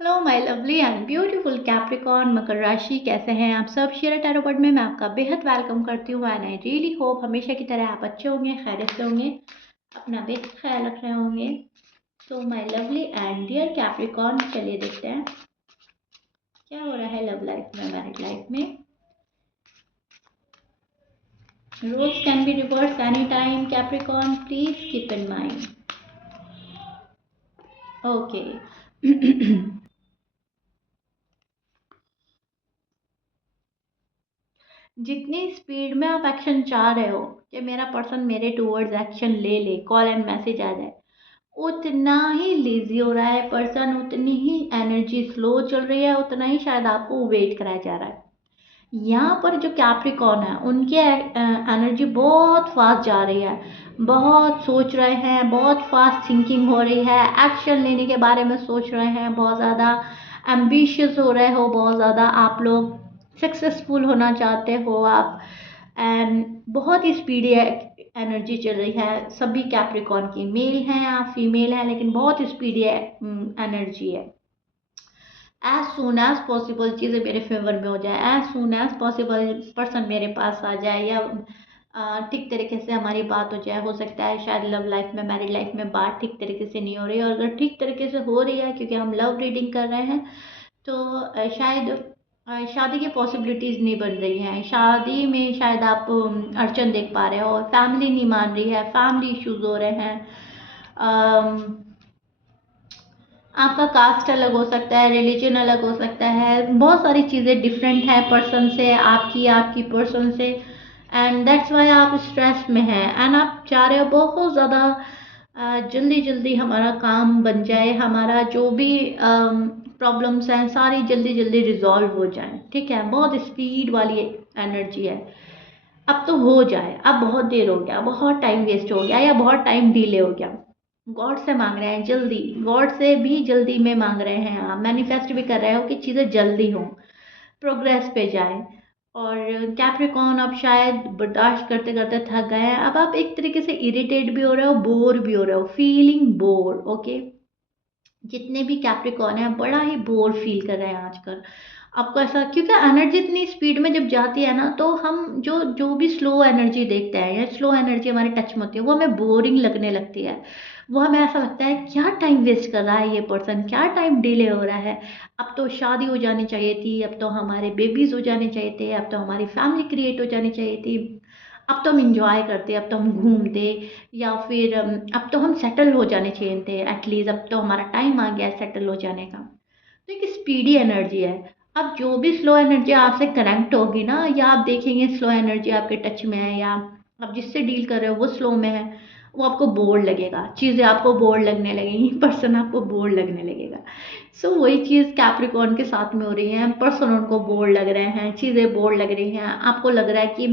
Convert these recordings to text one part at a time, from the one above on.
Hello my lovely and beautiful Capricorn मकर राशि, कैसे हैं आप सब। शेयर टैरो वर्ड में मैं आपका बेहद वेलकम करती हूँ एंड आई रियली होप हमेशा की तरह आप अच्छे होंगे, खैरियत से होंगे, अपना बेहद ख्याल रख रहे होंगे। तो my lovely and dear Capricorn, चलिए देखते हैं क्या हो रहा है लव लाइफ में, मैरिड लाइफ में। Roles can be reverse any time Capricorn, please keep in mind. Okay जितनी स्पीड में आप एक्शन चाह रहे हो कि मेरा पर्सन मेरे टूवर्ड्स एक्शन ले ले, कॉल एंड मैसेज आ जाए, उतना ही लेजी हो रहा है पर्सन, उतनी ही एनर्जी स्लो चल रही है, उतना ही शायद आपको वेट कराया जा रहा है। यहाँ पर जो कैप्रिकॉर्न है उनकी एनर्जी बहुत फास्ट जा रही है, बहुत सोच रहे हैं, बहुत फास्ट थिंकिंग हो रही है, एक्शन लेने के बारे में सोच रहे हैं, बहुत ज़्यादा एम्बिशियस हो रहे हो, बहुत ज़्यादा आप लोग सक्सेसफुल होना चाहते हो आप, एंड बहुत ही स्पीडी एनर्जी चल रही है सभी कैप्रिकॉर्न की, मेल हैं या फीमेल हैं, लेकिन बहुत स्पीडी एनर्जी है। एज सुन एज पॉसिबल चीज़ें मेरे फेवर में हो जाए, as soon as possible person मेरे पास आ जाए, या ठीक तरीके से हमारी बात हो जाए। हो सकता है शायद लव लाइफ में, मैरिड लाइफ में बात ठीक तरीके से नहीं हो रही है, और अगर ठीक तरीके से हो रही है क्योंकि हम लव रीडिंग कर रहे हैं, तो शायद शादी की पॉसिबिलिटीज़ नहीं बन रही हैं, शादी में शायद आप अड़चन देख पा रहे हो, फैमिली नहीं मान रही है, फैमिली इश्यूज हो रहे हैं, आपका कास्ट अलग हो सकता है, रिलीजन अलग हो सकता है, बहुत सारी चीज़ें डिफरेंट है पर्सन से, आपकी आपकी पर्सन से, एंड दैट्स वाई आप स्ट्रेस में हैं, एंड आप चाह रहे हो बहुत ज़्यादा जल्दी जल्दी हमारा काम बन जाए, हमारा जो भी प्रॉब्लम्स हैं सारी जल्दी जल्दी रिजॉल्व हो जाए। ठीक है, बहुत स्पीड वाली एनर्जी है, अब तो हो जाए, अब बहुत देर हो गया, बहुत टाइम वेस्ट हो गया, या बहुत टाइम डिले हो गया। गॉड से मांग रहे हैं जल्दी, गॉड से भी जल्दी में मांग रहे हैं, आप मैनिफेस्ट भी कर रहे हो कि चीज़ें जल्दी हों, प्रोग्रेस पे जाए। और कैप्रिकॉर्न अब शायद बर्दाश्त करते करते थक गए हैं, अब आप एक तरीके से इरिटेट भी हो रहे हो, बोर भी हो रहे हो, फीलिंग बोर। ओके, जितने भी कैप्रिकॉर्न हैं बड़ा ही बोर फील कर रहे हैं आजकल। आपको ऐसा, क्योंकि एनर्जी इतनी स्पीड में जब जाती है ना, तो हम जो जो भी स्लो एनर्जी देखते हैं या स्लो एनर्जी हमारे टच में होती है, वो हमें बोरिंग लगने लगती है, वो हमें ऐसा लगता है क्या टाइम वेस्ट कर रहा है ये पर्सन, क्या टाइम डिले हो रहा है, अब तो शादी हो जानी चाहिए थी, अब तो हमारे बेबीज हो जाने चाहिए थे, अब तो हमारी फैमिली क्रिएट हो जानी चाहिए थी, अब तो हम इंजॉय करते, अब तो हम घूमते, या फिर अब तो हम सेटल हो जाने चाहिए थे एटलीस्ट, अब तो हमारा टाइम आ गया सेटल हो जाने का। तो एक स्पीडी एनर्जी है। अब जो भी स्लो एनर्जी आपसे कनेक्ट होगी ना, या आप देखेंगे स्लो एनर्जी आपके टच में है, या आप जिससे डील कर रहे हो वो स्लो में है, वो आपको बोर लगेगा, चीज़ें आपको बोर लगने लगेंगी, पर्सन आपको बोर लगने लगेगा। सो वही चीज़ कैप्रिकॉर्न के साथ में हो रही है, पर्सन उनको बोर लग रहे हैं, चीज़ें बोर लग रही हैं, आपको लग रहा है कि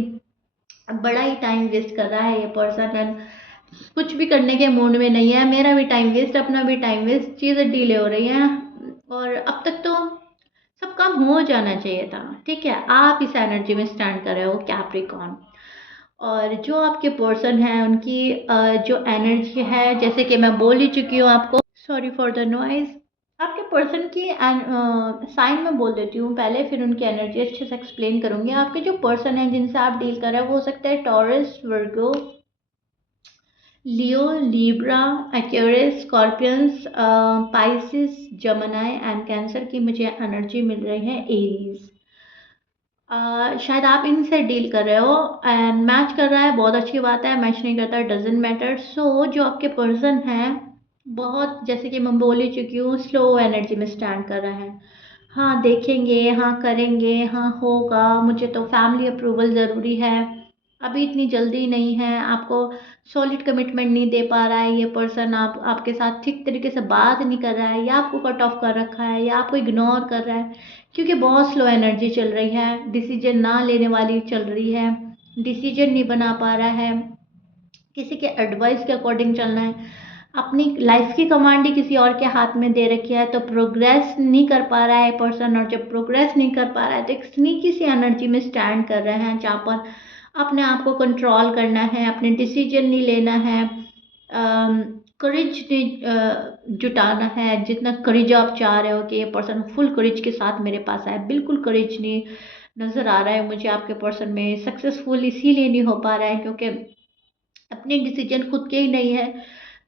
बड़ा ही टाइम वेस्ट कर रहा है ये पर्सन, एंड कुछ भी करने के मूड में नहीं है, मेरा भी टाइम वेस्ट, अपना भी टाइम वेस्ट, चीज़ें डिले हो रही हैं, और अब तक तो सब काम हो जाना चाहिए था। ठीक है, आप इस एनर्जी में स्टैंड कर रहे हो कैप्रिकॉर्न, और जो आपके पर्सन है उनकी जो एनर्जी है, जैसे कि मैं बोल ही चुकी हूँ आपको, सॉरी फॉर द नॉइज। आपके पर्सन की साइन में बोल देती हूँ पहले, फिर उनकी एनर्जी अच्छे से एक्सप्लेन करूंगी। आपके जो पर्सन है जिनसे आप डील कर रहे हो, वो हो सकता है Taurus, Virgo, Leo, Libra, Aquarius, Scorpions, Pisces, Gemini and Cancer की मुझे एनर्जी मिल रही है, एरीज। शायद आप इनसे डील कर रहे हो, एंड मैच कर रहा है, बहुत अच्छी बात है, मैच नहीं करता डजेंट मैटर। सो जो आपके पर्सन हैं, बहुत, जैसे कि मैं बोल ही चुकी हूँ, स्लो एनर्जी में स्टैंड कर रहा है। हाँ देखेंगे, हाँ करेंगे, हाँ होगा, मुझे तो फैमिली अप्रूवल ज़रूरी है, अभी इतनी जल्दी नहीं है, आपको सॉलिड कमिटमेंट नहीं दे पा रहा है ये पर्सन, आप आपके साथ ठीक तरीके से बात नहीं कर रहा है, या आपको कट ऑफ कर रखा है, या आपको इग्नोर कर रहा है, क्योंकि बहुत स्लो एनर्जी चल रही है, डिसीजन ना लेने वाली चल रही है, डिसीजन नहीं बना पा रहा है, किसी के एडवाइस के अकॉर्डिंग चलना है, अपनी लाइफ की कमांड ही किसी और के हाथ में दे रखी है, तो प्रोग्रेस नहीं कर पा रहा है पर्सन, और जब प्रोग्रेस नहीं कर पा रहा है तो एक स्नीकी सी एनर्जी में स्टैंड कर रहे हैं, जहाँ पर अपने आप को कंट्रोल करना है, अपने डिसीजन नहीं लेना है, करेज ने जुटाना है, जितना करेज आप चाह रहे हो कि ये पर्सन फुल करेज के साथ मेरे पास आए, बिल्कुल करेज नहीं नज़र आ रहा है मुझे आपके पर्सन में। सक्सेसफुल इसीलिए नहीं हो पा रहा है क्योंकि अपने डिसीजन खुद के ही नहीं है,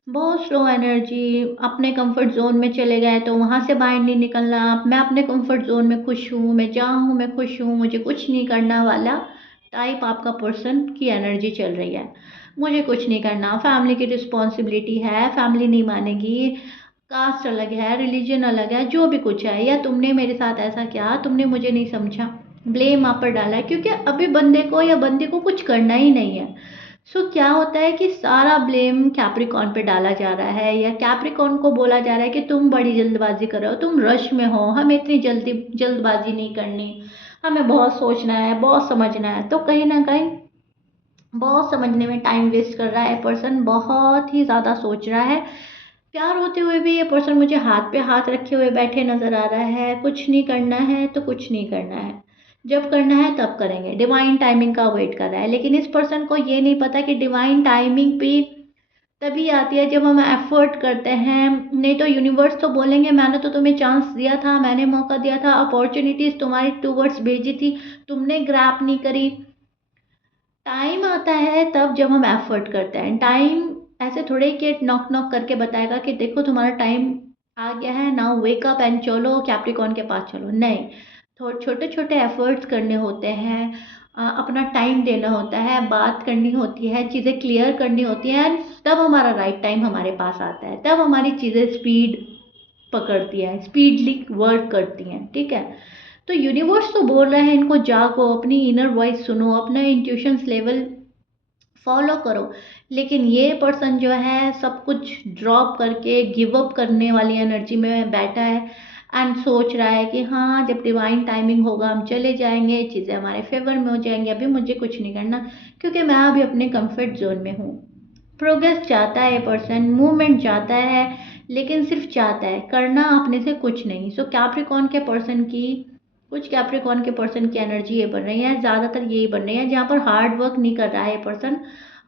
बहुत स्लो एनर्जी। अपने कंफर्ट जोन में चले गए तो वहाँ से बाहर नहीं निकलना। मैं अपने कंफर्ट जोन में खुश हूँ, मैं जहाँ हूँ मैं खुश हूँ, मुझे कुछ नहीं करना वाला टाइप आपका पर्सन की एनर्जी चल रही है। मुझे कुछ नहीं करना, फैमिली की रिस्पॉन्सिबिलिटी है, फैमिली नहीं मानेगी, कास्ट अलग है, रिलीजन अलग है, जो भी कुछ है, या तुमने मेरे साथ ऐसा किया, तुमने मुझे नहीं समझा, ब्लेम आप पर डाला है, क्योंकि अभी बंदे को या बंदी को कुछ करना ही नहीं है। क्या होता है कि सारा ब्लेम कैप्रिकॉन पे डाला जा रहा है, या कैप्रिकॉन को बोला जा रहा है कि तुम बड़ी जल्दबाजी कर रहे हो, तुम रश में हो, हमें इतनी जल्दबाजी नहीं करनी, हमें बहुत सोचना है, बहुत समझना है। तो कहीं ना कहीं बहुत समझने में टाइम वेस्ट कर रहा है पर्सन, बहुत ही ज़्यादा सोच रहा है। प्यार होते हुए भी ये पर्सन मुझे हाथ पे हाथ रखे हुए बैठे नजर आ रहा है। कुछ नहीं करना है तो कुछ नहीं करना है, जब करना है तब करेंगे, डिवाइन टाइमिंग का वेट कर रहा है। लेकिन इस पर्सन को ये नहीं पता कि डिवाइन टाइमिंग भी तभी आती है जब हम एफर्ट करते हैं। नहीं तो यूनिवर्स तो बोलेंगे मैंने तो तुम्हें चांस दिया था, मैंने मौका दिया था, अपॉर्चुनिटीज तुम्हारी टूवर्ड्स भेजी थी, तुमने ग्रैप नहीं करी। टाइम आता है तब जब हम एफर्ट करते हैं। टाइम ऐसे थोड़े कि नॉक नॉक करके बताएगा कि देखो तुम्हारा टाइम आ गया है, नाउ वेक अप एंड चलो कैप्रिकॉन के पास चलो, नहीं। थोड़े छोटे छोटे एफर्ट्स करने होते हैं, अपना टाइम देना होता है, बात करनी होती है, चीज़ें क्लियर करनी होती हैं, तब हमारा राइट टाइम हमारे पास आता है, तब हमारी चीज़ें स्पीड पकड़ती हैं, स्पीडली वर्क करती हैं, ठीक है। तो यूनिवर्स तो बोल रहा है इनको जागो, अपनी इनर वॉइस सुनो, अपना इंट्यूशंस लेवल फॉलो करो। लेकिन ये पर्सन जो है सब कुछ ड्रॉप करके गिव अप करने वाली एनर्जी में बैठा है, एंड सोच रहा है कि हाँ जब डिवाइन टाइमिंग होगा हम चले जाएंगे, चीज़ें हमारे फेवर में हो जाएंगी, अभी मुझे कुछ नहीं करना क्योंकि मैं अभी अपने कंफर्ट जोन में हूँ। प्रोग्रेस चाहता है पर्सन, मूवमेंट चाहता है, लेकिन सिर्फ चाहता है, करना अपने से कुछ नहीं। कैप्रिकॉन के पर्सन की, कुछ कैप्रिकॉन के पर्सन की एनर्जी ये बन रही है, ज़्यादातर यही बन रही है, जहाँ पर हार्ड वर्क नहीं कर रहा है पर्सन,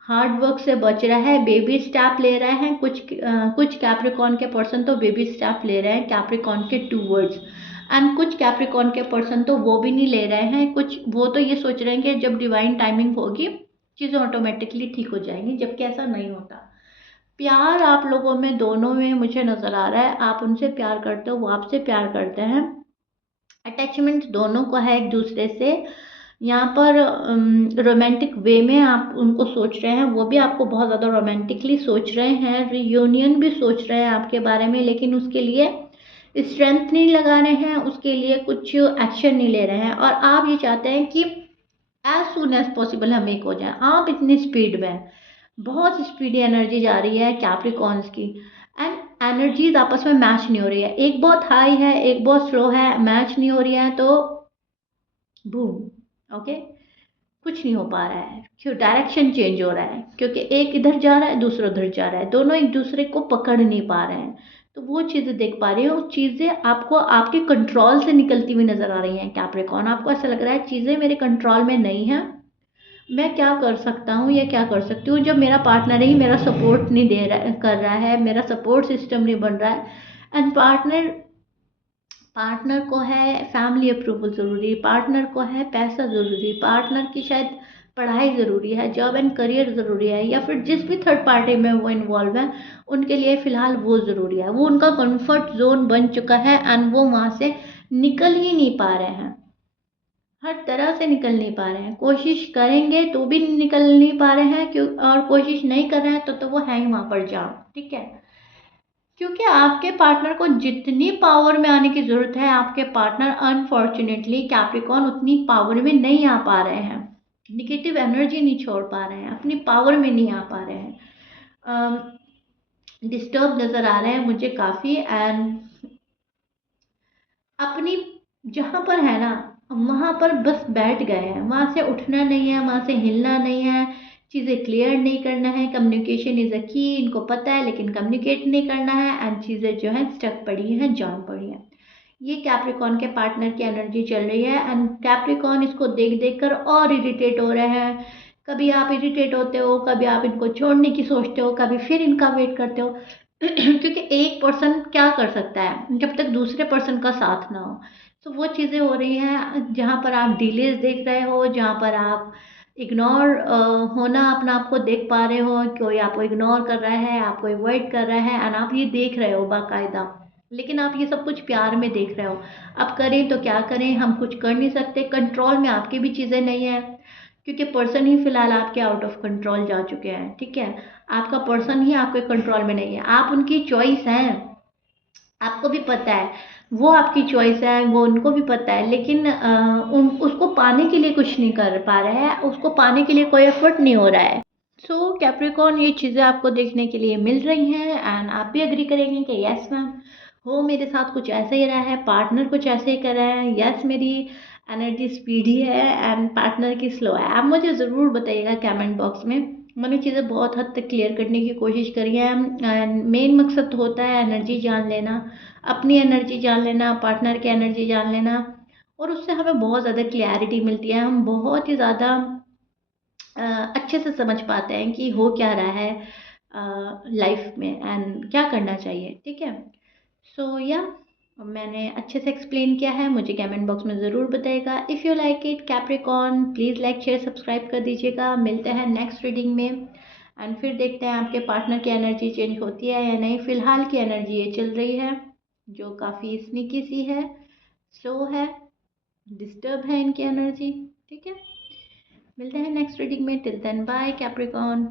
हार्ड वर्क से बच रहा है, बेबी स्टेप ले रहे हैं। कुछ कैप्रिकॉन के पर्सन तो बेबी स्टेप ले रहे हैं कैप्रिकॉन के टूवर्ड्स, एंड कुछ कैप्रिकॉन के पर्सन तो वो भी नहीं ले रहे हैं। कुछ वो तो ये सोच रहे हैं कि जब डिवाइन टाइमिंग होगी चीज़ें ऑटोमेटिकली ठीक हो जाएंगी, जबकि ऐसा नहीं होता। प्यार आप लोगों में दोनों में मुझे नज़र आ रहा है, आप उनसे प्यार करते हो, वो आपसे प्यार करते हैं, अटैचमेंट दोनों को है एक दूसरे से। यहाँ पर रोमांटिक वे में आप उनको सोच रहे हैं, वो भी आपको बहुत ज़्यादा रोमांटिकली सोच रहे हैं, रियूनियन भी सोच रहे हैं आपके बारे में, लेकिन उसके लिए स्ट्रेंथ नहीं लगा रहे हैं, उसके लिए कुछ एक्शन नहीं ले रहे हैं। और आप ये चाहते हैं कि एज सुन एज पॉसिबल हम एक हो जाए। आप इतनी स्पीड में, बहुत स्पीडी एनर्जी जा रही है कैप्रिकॉन्स की, एंड एनर्जीज आपस में मैच नहीं हो रही है, एक बहुत हाई है एक बहुत स्लो है, मैच नहीं हो रही है, तो बूम, ओके, कुछ नहीं हो पा रहा है। क्यों? डायरेक्शन चेंज हो रहा है, क्योंकि एक इधर जा रहा है दूसरा उधर जा रहा है, दोनों एक दूसरे को पकड़ नहीं पा रहे हैं। तो वो चीज़ें देख पा रही हूँ, चीज़ें आपको आपके कंट्रोल से निकलती हुई नजर आ रही हैं कैप्रिकॉन। आपको ऐसा लग रहा है चीज़ें मेरे कंट्रोल में नहीं है, मैं क्या कर सकता हूँ या क्या कर सकती हूँ जब मेरा पार्टनर ही मेरा सपोर्ट नहीं दे रहा कर रहा है, मेरा सपोर्ट सिस्टम नहीं बन रहा है। एंड पार्टनर पार्टनर को है फैमिली अप्रूवल ज़रूरी, पार्टनर को है पैसा ज़रूरी, पार्टनर की शायद पढ़ाई ज़रूरी है, जॉब एंड करियर ज़रूरी है, या फिर जिस भी थर्ड पार्टी में वो इन्वॉल्व है उनके लिए फ़िलहाल वो ज़रूरी है। वो उनका कंफर्ट जोन बन चुका है, एंड वो वहाँ से निकल ही नहीं पा रहे हैं, हर तरह से निकल नहीं पा रहे हैं। कोशिश करेंगे तो भी निकल नहीं पा रहे हैं, क्यों? और कोशिश नहीं कर रहे हैं तो वो है ही वहाँ पर जाम, ठीक है। क्योंकि आपके पार्टनर को जितनी पावर में आने की ज़रूरत है, आपके पार्टनर अनफॉर्चुनेटली कैप्रिकॉन उतनी पावर में नहीं आ पा रहे हैं, निगेटिव एनर्जी नहीं छोड़ पा रहे हैं, अपनी पावर में नहीं आ पा रहे हैं, डिस्टर्ब नज़र आ रहे हैं मुझे काफ़ी। एंड अपनी जहाँ पर है ना वहाँ पर बस बैठ गए हैं, वहाँ से उठना नहीं है, वहाँ से हिलना नहीं है, चीज़ें क्लियर नहीं करना है। कम्युनिकेशन इज़ अ की, इनको पता है लेकिन कम्युनिकेट नहीं करना है, एंड चीज़ें जो है स्टक पड़ी हैं, जाम पड़ी हैं। ये कैप्रिकॉन के पार्टनर की एनर्जी चल रही है, एंड कैप्रिकॉन इसको देख देख कर और इरिटेट हो रहे हैं कभी आप इरिटेट होते हो, कभी आप इनको छोड़ने की सोचते हो, कभी फिर इनका वेट करते हो। क्योंकि एक पर्सन क्या कर सकता है जब तक दूसरे पर्सन का साथ ना हो। तो वो चीज़ें हो रही हैं जहाँ पर आप डिलेज देख रहे हो, जहाँ पर आप इग्नोर होना अपना आपको देख पा रहे हो, कोई आपको इग्नोर कर रहा है, आपको अवॉइड कर रहा है, एंड आप ये देख रहे हो बाकायदा। लेकिन आप ये सब कुछ प्यार में देख रहे हो। अब करें तो क्या करें, हम कुछ कर नहीं सकते, कंट्रोल में आपकी भी चीज़ें नहीं है, क्योंकि पर्सन ही फिलहाल आपके आउट ऑफ कंट्रोल जा चुके हैं। ठीक है, आपका पर्सन ही आपके कंट्रोल में नहीं है, आप उनकी चॉइस हैं, आपको भी पता है वो आपकी चॉइस है, वो उनको भी पता है, लेकिन उसको पाने के लिए कुछ नहीं कर पा रहे हैं, उसको पाने के लिए कोई एफर्ट नहीं हो रहा है। सो कैप्रिकॉर्न, ये चीज़ें आपको देखने के लिए मिल रही हैं, एंड आप भी एग्री करेंगे कि यस मैम, हो मेरे साथ कुछ ऐसा ही रहा है, पार्टनर कुछ ऐसे ही कर रहे हैं, यस मेरी एनर्जी स्पीडी है एंड पार्टनर की स्लो है। आप मुझे ज़रूर बताइएगा कमेंट बॉक्स में। मैंने चीज़ें बहुत हद तक क्लियर करने की कोशिश करी है, एंड मेन मकसद होता है एनर्जी जान लेना, अपनी एनर्जी जान लेना, पार्टनर की एनर्जी जान लेना, और उससे हमें बहुत ज़्यादा क्लैरिटी मिलती है, हम बहुत ही ज़्यादा अच्छे से समझ पाते हैं कि हो क्या रहा है लाइफ में एंड क्या करना चाहिए। ठीक है, सो या मैंने अच्छे से एक्सप्लेन किया है, मुझे कमेंट बॉक्स में ज़रूर बताइएगा। If you like it Capricorn, please like share subscribe कर दीजिएगा। मिलते हैं नेक्स्ट रीडिंग में, एंड फिर देखते हैं आपके पार्टनर की एनर्जी चेंज होती है या नहीं। फ़िलहाल की एनर्जी ये चल रही है जो काफ़ी स्नीकी सी है, स्लो है, डिस्टर्ब है इनकी एनर्जी। ठीक है, मिलते हैं नेक्स्ट रीडिंग में, टिल देन बाय कैप्रिकॉर्न।